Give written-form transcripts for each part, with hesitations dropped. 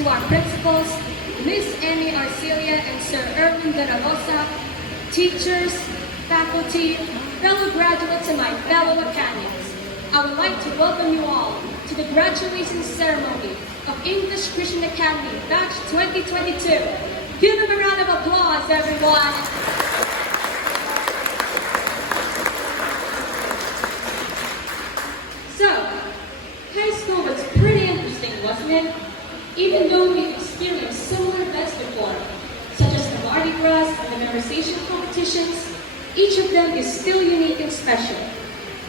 to our principals, Miss Amy Arcelia and Sir Erwin de la Rosa, teachers, faculty, fellow graduates, and my fellow Acadians. I would like to welcome you all to the graduation ceremony of English Christian Academy Batch 2022. Give them a round of applause, everyone. So, high school was pretty interesting, wasn't it? Even though we experienced similar events before, such as the Mardi Gras and the memorization competitions, each of them is still unique and special.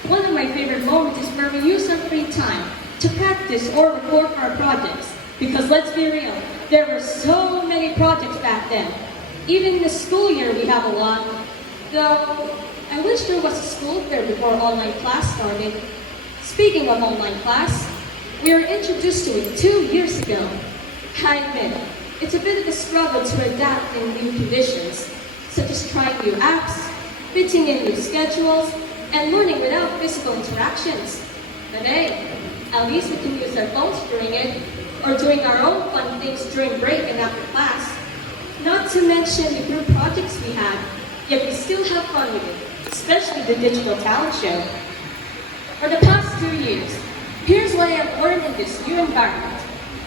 One of my favorite moments is where we use our free time to practice or record our projects. Because let's be real, there were so many projects back then. Even in the school year, we have a lot. Though, I wish there was a school fair before online class started. Speaking of online class, we were introduced to it 2 years ago. I admit, it's a bit of a struggle to adapt in new conditions, such as trying new apps, fitting in new schedules, and learning without physical interactions. But hey, at least we can use our phones during it, or doing our own fun things during break and after class. Not to mention the group projects we had, yet we still have fun with it, especially the digital talent show. For the past 2 years, here's what I have learned in this new environment.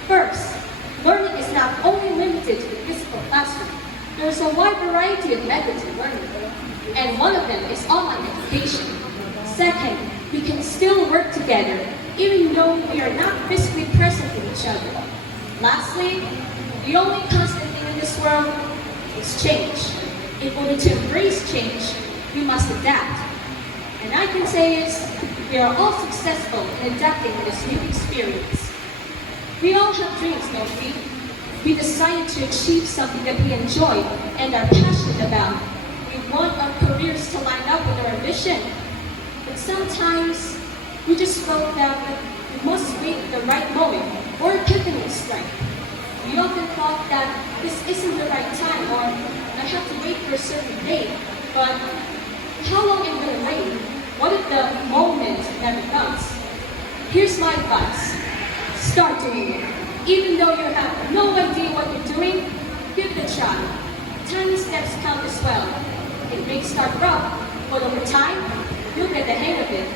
First, learning is not only limited to the physical classroom. There is a wide variety of methods of learning, and one of them is online education. Second, we can still work together, even though we are not physically present with each other. Lastly, the only constant thing in this world is change. In order to embrace change, we must adapt. And I can say is, we are all successful in adapting to this new experience. We all have dreams, don't we? We decided to achieve something that we enjoy and are passionate about. We want our careers to line up with our vision. But sometimes, we just felt that we must wait for the right moment or epiphany strike. We often thought that this isn't the right time or I have to wait for a certain date. But how long am I going to wait? What if the moment never comes? Here's my advice. Start doing it. Even though you have no idea what you're doing, give it a try. Tiny steps count as well. It may start rough, but over time, you'll get the hang of it.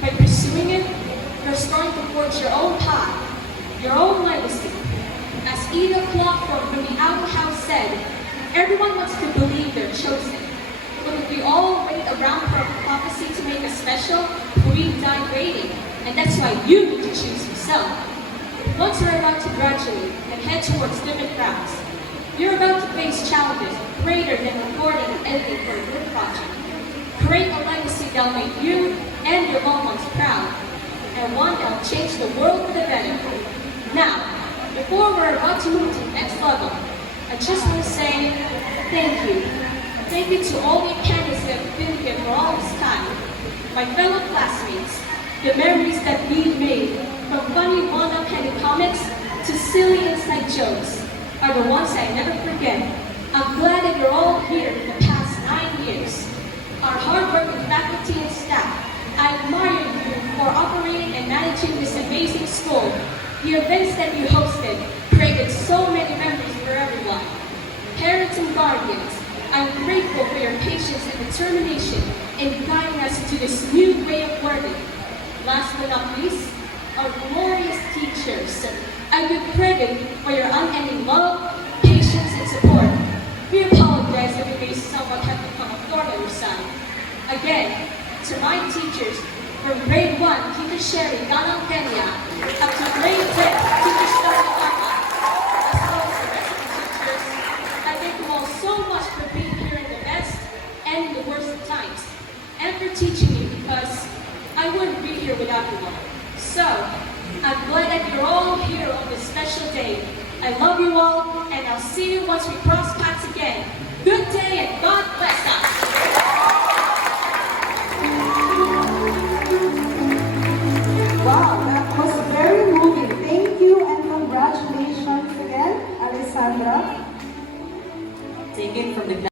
By pursuing it, you're starting to forge your own path, your own legacy. As Eda Clark from the Owl House said, everyone wants to believe they're chosen. But if we all wait around for a prophecy to make us special, we die waiting. And that's why you need to choose yourself. Once you're about to graduate and head towards different routes, you're about to face challenges greater than recording and editing for a group project. Create a legacy that'll make you and your loved ones proud, and one that'll change the world for the better. Now, before we're about to move to the next level, I just want to say thank you. Thank you to all the Acadians that have been here for all this time. My fellow classmates, the memories that we've made, from funny one-up-headed comics to silly inside jokes, are the ones I never forget. I'm glad that you're all here in the past 9 years. Our hard-working faculty and staff, I admire you for operating and managing this amazing school. The events that you hosted created so many memories for everyone. Parents and guardians, I'm grateful for your patience and determination in guiding us to this new way of learning. Last but not least, our glorious teachers, I give credit for your unending love, patience, and support. We apologize if we may somewhat have become a thorn on your side. Again, to my teachers, from grade 1, Teacher Sherry, Ghana, Kenya, up to grade 10, Teacher Stella Kaka, as well as the rest of the teachers, I thank you all so much for being here in the best and in the worst of times, and for teaching me, because I wouldn't be here without you all. So, I'm glad that you're all here on this special day. I love you all, and I'll see you once we cross paths again. Good day.